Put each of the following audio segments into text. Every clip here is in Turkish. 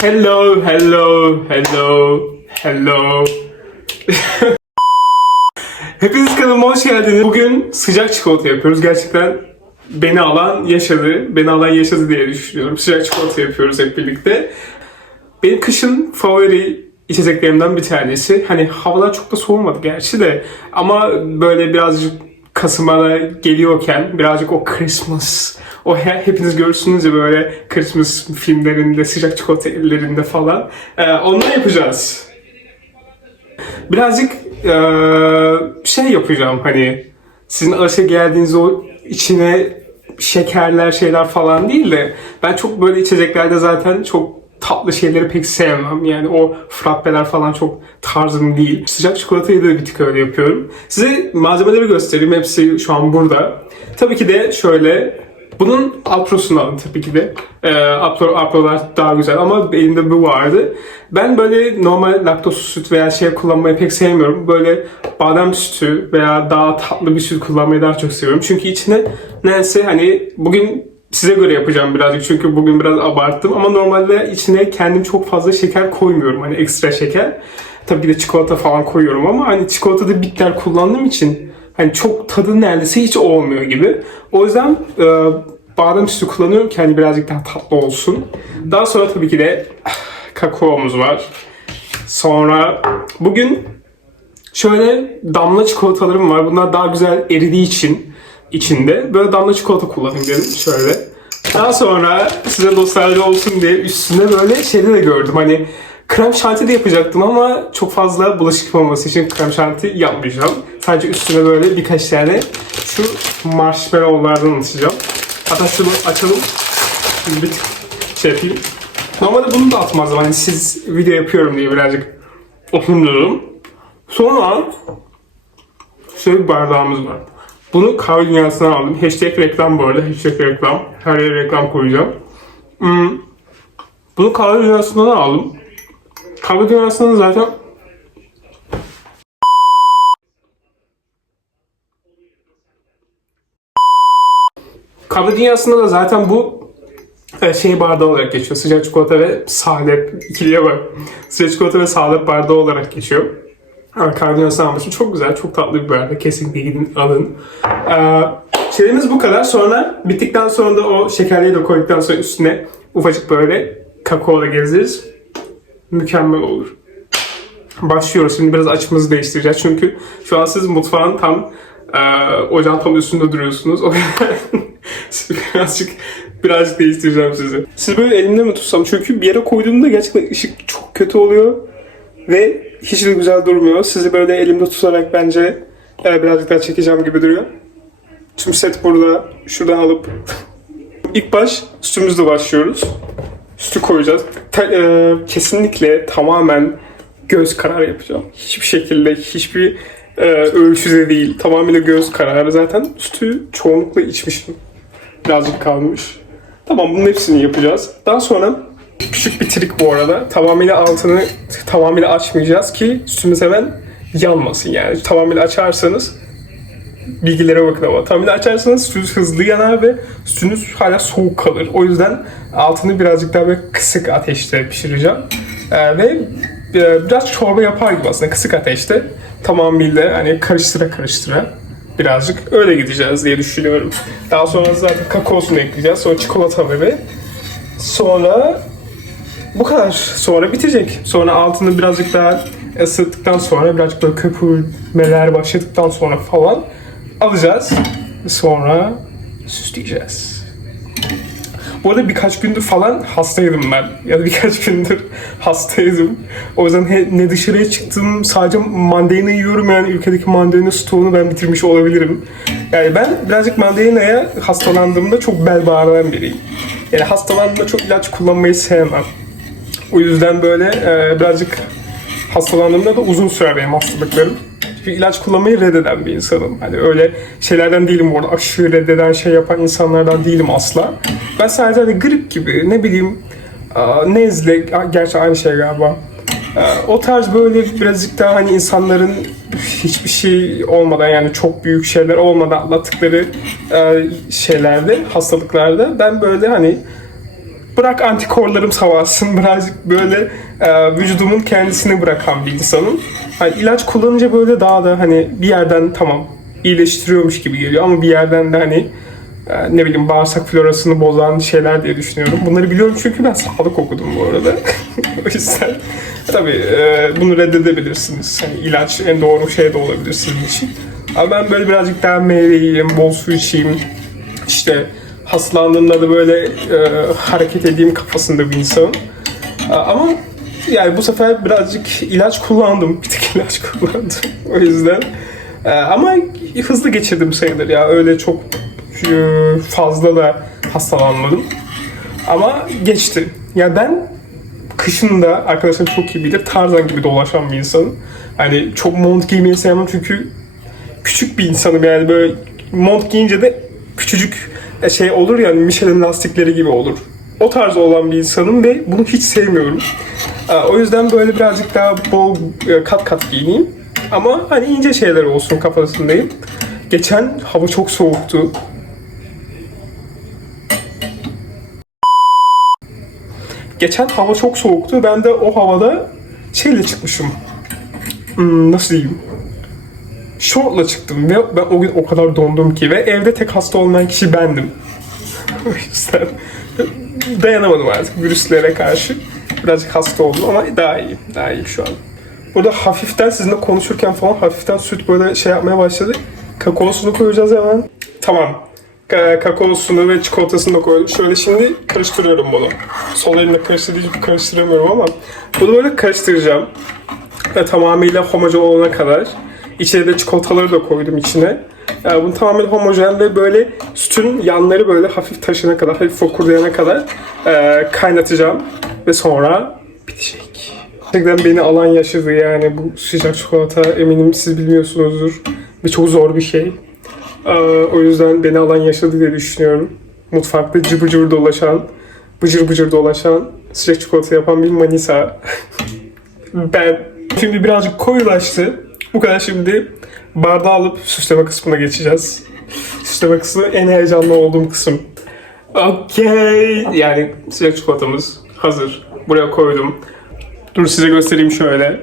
Hello, hello, hello, hello. Hepiniz kanalıma hoş geldiniz. Bugün sıcak çikolata yapıyoruz. Gerçekten beni alan yaşadı. Beni alan yaşadı diye düşünüyorum. Sıcak çikolata yapıyoruz hep birlikte. Benim kışın favori içeceklerimden bir tanesi. Hani havalar çok da soğumadı gerçi de. Ama böyle birazcık Kasım'a geliyorken birazcık o Christmas, o he- hepiniz görürsünüz ya böyle Christmas filmlerinde, sıcak çikolata ellerinde falan. Ee, onları yapacağız. Birazcık eee, şey yapacağım hani sizin aşa geldiğiniz o içine şekerler şeyler falan değil de ben çok böyle içeceklerde zaten çok tatlı şeyleri pek sevmem. Yani o frappeler falan çok tarzım değil. Sıcak çikolatayı da bir tık öyle yapıyorum. Size malzemeleri göstereyim. Hepsi şu an burada. Tabii ki de şöyle bunun Apro'sunu alın tabii ki de. Ee, Apro, Apro'lar daha güzel ama elimde bu vardı. Ben böyle normal laktozsuz süt veya şey kullanmayı pek sevmiyorum. Böyle badem sütü veya daha tatlı bir süt kullanmayı daha çok seviyorum. Çünkü içine neyse hani bugün size göre yapacağım birazcık çünkü bugün biraz abarttım ama normalde içine kendim çok fazla şeker koymuyorum hani ekstra şeker. Tabii ki de çikolata falan koyuyorum ama hani çikolatada bitter kullandığım için hani çok tadı neredeyse hiç olmuyor gibi. O yüzden e, badem sütü kullanıyorum ki hani birazcık daha tatlı olsun. Daha sonra tabii ki de kakaomuz var. Sonra bugün şöyle damla çikolatalarım var. Bunlar daha güzel eridiği için içinde böyle damla çikolata kullanayım dedim şöyle. Daha sonra size nostalji olsun diye üstüne böyle şeyde de gördüm. Hani krem şanti de yapacaktım ama çok fazla bulaşık olması için krem şanti yapmayacağım. Sadece üstüne böyle birkaç tane şu marshmallowlardan atacağım. Hatta şunu açalım. Bir tık şey yapayım. Normalde bunu da atmazdım. Hani siz video yapıyorum diye birazcık oturmuyorum. Sonra şöyle bir bardağımız var. Bunu kahve dünyasından aldım. Hashtag reklam bu arada. Hashtag reklam. Her yere reklam koyacağım. Hmm. Bunu kahve dünyasından aldım. Kahve dünyasından zaten Kahve dünyasında da zaten bu e, şey bardağı olarak geçiyor. Sıcak çikolata ve salep ikiliye var. Sıcak çikolata ve salep bardağı olarak geçiyor. Kahve dünyasını almışım. Çok güzel, çok tatlı bir bardak. Kesinlikle gidin alın. Ee, şeyimiz bu kadar. Sonra bittikten sonra da o şekerleri de koyduktan sonra üstüne ufacık böyle kakao da gezdiririz. Mükemmel olur. Başlıyoruz. Şimdi biraz açımızı değiştireceğiz. Çünkü şu an siz mutfağın tam e, ocağın tam üstünde duruyorsunuz. O birazcık birazcık değiştireceğim sizi. Siz böyle elimde mi tutsam? Çünkü bir yere koyduğumda gerçekten ışık çok kötü oluyor. Ve hiç de güzel durmuyor. Sizi böyle elimde tutarak bence e, birazcık daha çekeceğim gibi duruyor. Tüm set burada. Şuradan alıp ilk baş sütümüzle başlıyoruz. Sütü koyacağız. Ta- e, kesinlikle tamamen göz kararı yapacağım. Hiçbir şekilde hiçbir e, ölçüde değil. Tamamıyla göz kararı. Zaten sütü çoğunlukla içmişim. Birazcık kalmış. Tamam bunun hepsini yapacağız. Daha sonra küçük bir trik bu arada. Tamamıyla altını tamamıyla açmayacağız ki sütümüz hemen yanmasın yani. Tamamıyla açarsanız bilgilere bakın ama tamamıyla açarsanız sütünüz hızlı yanar ve sütünüz hala soğuk kalır. O yüzden altını birazcık daha böyle kısık ateşte pişireceğim. Ee, ve e, biraz çorba yapar gibi aslında kısık ateşte tamamıyla hani karıştıra karıştıra birazcık öyle gideceğiz diye düşünüyorum. Daha sonra zaten kakaosunu ekleyeceğiz. Sonra çikolataları. Sonra bu kadar. Sonra bitecek. Sonra altını birazcık daha ısıttıktan sonra birazcık böyle köpürmeler başladıktan sonra falan alacağız. Sonra süsleyeceğiz. Bu arada birkaç gündür falan hastaydım ben. Ya da birkaç gündür hastaydım. O yüzden he- ne dışarıya çıktım sadece mandalina yiyorum yani ülkedeki mandalina stoğunu ben bitirmiş olabilirim. Yani ben birazcık mandalinaya hastalandığımda çok bel bağıran biriyim. Yani hastalandığımda çok ilaç kullanmayı sevmem. O yüzden böyle e, birazcık hastalandığımda da uzun sürer benim hastalıklarım. Çünkü ilaç kullanmayı reddeden bir insanım. Hani öyle şeylerden değilim orada aşırı reddeden şey yapan insanlardan değilim asla. Ben sadece hani grip gibi ne bileyim nezle, gerçi aynı şey galiba. O tarz böyle birazcık daha hani insanların hiçbir şey olmadan yani çok büyük şeyler olmadan atlattıkları şeylerde, hastalıklarda ben böyle hani bırak antikorlarım savaşsın birazcık böyle e, vücudumun kendisini bırakan bir insanım. Hani ilaç kullanınca böyle daha da hani bir yerden tamam iyileştiriyormuş gibi geliyor ama bir yerden de hani e, ne bileyim bağırsak florasını bozan şeyler diye düşünüyorum. Bunları biliyorum çünkü ben sağlık okudum bu arada. o yüzden tabii e, bunu reddedebilirsiniz. Hani ilaç en doğru şey de olabilir sizin için. Ama ben böyle birazcık daha meyve yiyeyim, bol su içeyim. İşte hastalandığımda da böyle e, hareket edeyim kafasında bir insanım. E, ama yani bu sefer birazcık ilaç kullandım. Bir tık ilaç kullandım. o yüzden. E, ama hızlı geçirdim sayılır ya. Öyle çok e, fazla da hastalanmadım. Ama geçti. Ya ben kışın da arkadaşlarım çok iyi bilir Tarzan gibi dolaşan bir insanım. Hani çok mont giymeyi sevmem çünkü küçük bir insanım yani böyle mont giyince de küçücük şey olur ya hani Michelin lastikleri gibi olur. O tarz olan bir insanım ve bunu hiç sevmiyorum. Ee, O yüzden böyle birazcık daha bol e, kat kat giyineyim. Ama hani ince şeyler olsun kafasındayım. Geçen hava çok soğuktu. Geçen hava çok soğuktu. Ben de o havada şeyle çıkmışım. Hmm, nasıl diyeyim? Şortla çıktım ve ben o gün o kadar dondum ki ve evde tek hasta olmayan kişi bendim. o yüzden dayanamadım artık virüslere karşı. Birazcık hasta oldum ama daha iyiyim. Daha iyiyim şu an. Burada hafiften sizinle konuşurken falan hafiften süt böyle şey yapmaya başladı. Kakaosunu koyacağız hemen. Tamam. Ka- Kakaosunu ve çikolatasını da koydum. Şöyle şimdi karıştırıyorum bunu. Sol elimle karıştırdığı için karıştıramıyorum ama bunu böyle karıştıracağım. Ve tamamıyla homojen olana kadar. İçine de çikolataları da koydum içine. Yani bunu tamamen homojen ve böyle sütün yanları böyle hafif taşına kadar, hafif fokurdayana kadar e, kaynatacağım. Ve sonra bitecek. Gerçekten beni alan yaşadı yani bu sıcak çikolata eminim siz bilmiyorsunuzdur. Ve çok zor bir şey. Ee, o yüzden beni alan yaşadı diye düşünüyorum. Mutfakta cıbır cıbır dolaşan, bıcır bıcır dolaşan, sıcak çikolata yapan bir Manisa. ben şimdi birazcık koyulaştı. Bu kadar şimdi bardağı alıp süsleme kısmına geçeceğiz. Süsleme kısmı en heyecanlı olduğum kısım. Okey. Yani sıcak çikolatamız hazır. Buraya koydum. Dur size göstereyim şöyle.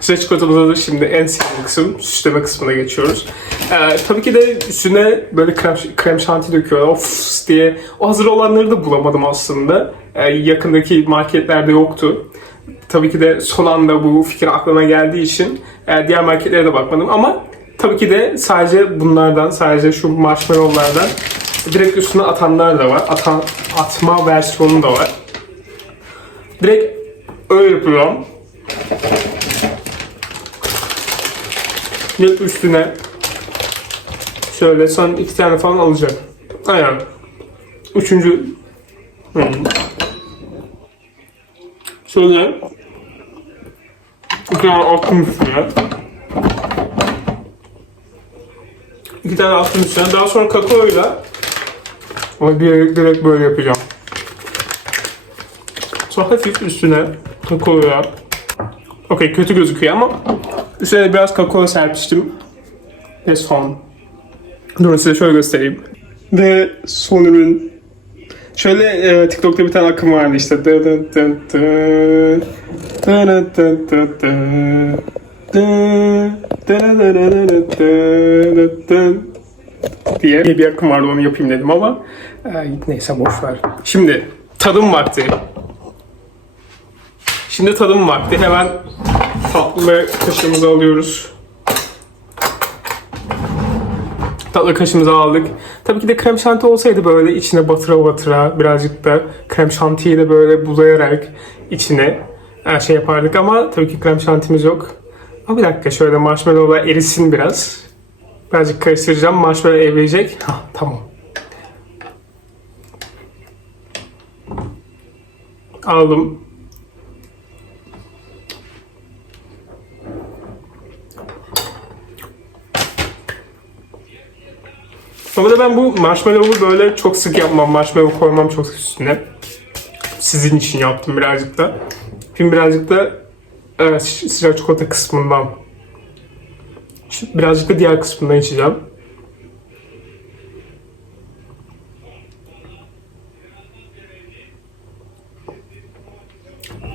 Sıcak çikolatamız hazır. Şimdi en sevdiğim kısım süsleme kısmına geçiyoruz. Ee, tabii ki de üstüne böyle krem, krem şanti döküyorlar. Of diye. O hazır olanları da bulamadım aslında. Ee, yakındaki marketlerde yoktu. Tabii ki de son anda bu fikir aklıma geldiği için e, diğer marketlere de bakmadım ama tabii ki de sadece bunlardan, sadece şu marshmallowlardan direkt üstüne atanlar da var. Atan, atma versiyonu da var. Direkt öyle yapıyorum. Direkt üstüne şöyle son iki tane falan alacağım. Aynen. Üçüncü hmm. Şöyle iki tane attım üstüne. İki tane attım üstüne. Daha sonra kakaoyla ama direkt, direkt böyle yapacağım. Sonra hafif üstüne kakaoyla Okey kötü gözüküyor ama üstüne biraz kakao serpiştim. Ve son. Durun size şöyle göstereyim. Ve son ürün. Şöyle e, TikTok'ta bir tane akım vardı işte diye bir akım vardı onu yapayım dedim ama e, neyse boş ver. Şimdi tadım vakti. Şimdi tadım vakti. Hemen tatlı ve kaşığımızı alıyoruz. Tatlı kaşığımızı aldık. Tabii ki de krem şanti olsaydı böyle içine batıra batıra birazcık da krem şantiyi de böyle buzayarak içine e, şey yapardık ama tabii ki krem şantimiz yok. Ama bir dakika şöyle marshmallowlar erisin biraz. Birazcık karıştıracağım. Marshmallow eriyecek. Hah tamam. Aldım. Ama da ben bu marshmallow'u böyle çok sık yapmam. Marshmallow koymam çok üstüne. Sizin için yaptım birazcık da. Şimdi birazcık da evet, sıcak çikolata kısmından birazcık da diğer kısmından içeceğim.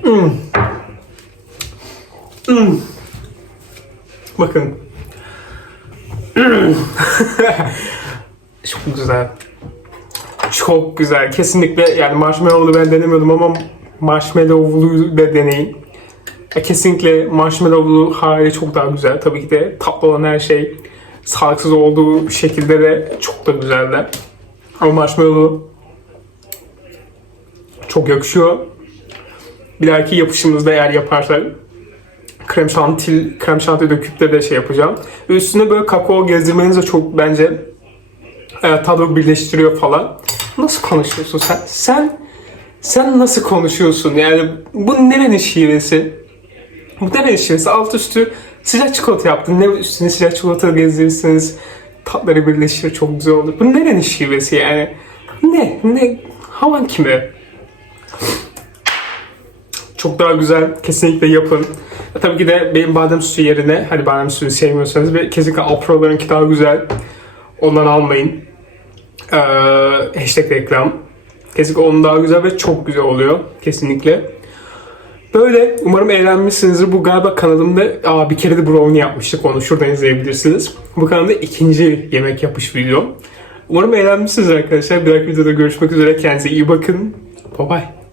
Mm. Mm. Bakın. Hmm. Çok güzel. Çok güzel. Kesinlikle yani marshmallow'lu ben denemiyordum ama marshmallow'lu da deneyin. Ya Kesinlikle marshmallow'lu hali çok daha güzel. Tabii ki de tatlı olan her şey sağlıksız olduğu şekilde de çok da güzeller. Ama marshmallow çok yakışıyor. Bir dahaki yapışımızda eğer yaparsak krem şantil, krem şanti döküp de de şey yapacağım. Üstüne böyle kakao gezdirmeniz de çok bence e, tadı birleştiriyor falan. Nasıl konuşuyorsun sen? Sen sen nasıl konuşuyorsun? Yani bu nerenin şivesi? Bu nerenin şivesi? Alt üstü sıcak çikolata yaptın. Ne üstüne sıcak çikolata gezdirirsiniz. Tatları birleşir çok güzel olur. Bu nerenin şivesi yani? Ne? Ne? Havan kime? Çok daha güzel. Kesinlikle yapın. E, tabii ki de benim badem sütü yerine hani badem sütünü sevmiyorsanız ve kesinlikle Alpro'larınki daha güzel. Ondan almayın. Ee, hashtag reklam. Kesinlikle onun daha güzel ve çok güzel oluyor. Kesinlikle. Böyle. Umarım eğlenmişsinizdir. Bu galiba kanalımda aa, bir kere de brownie yapmıştık. Onu şuradan izleyebilirsiniz. Bu kanalda ikinci yemek yapış video. Umarım eğlenmişsiniz arkadaşlar. Bir dahaki videoda görüşmek üzere. Kendinize iyi bakın. Bye bye.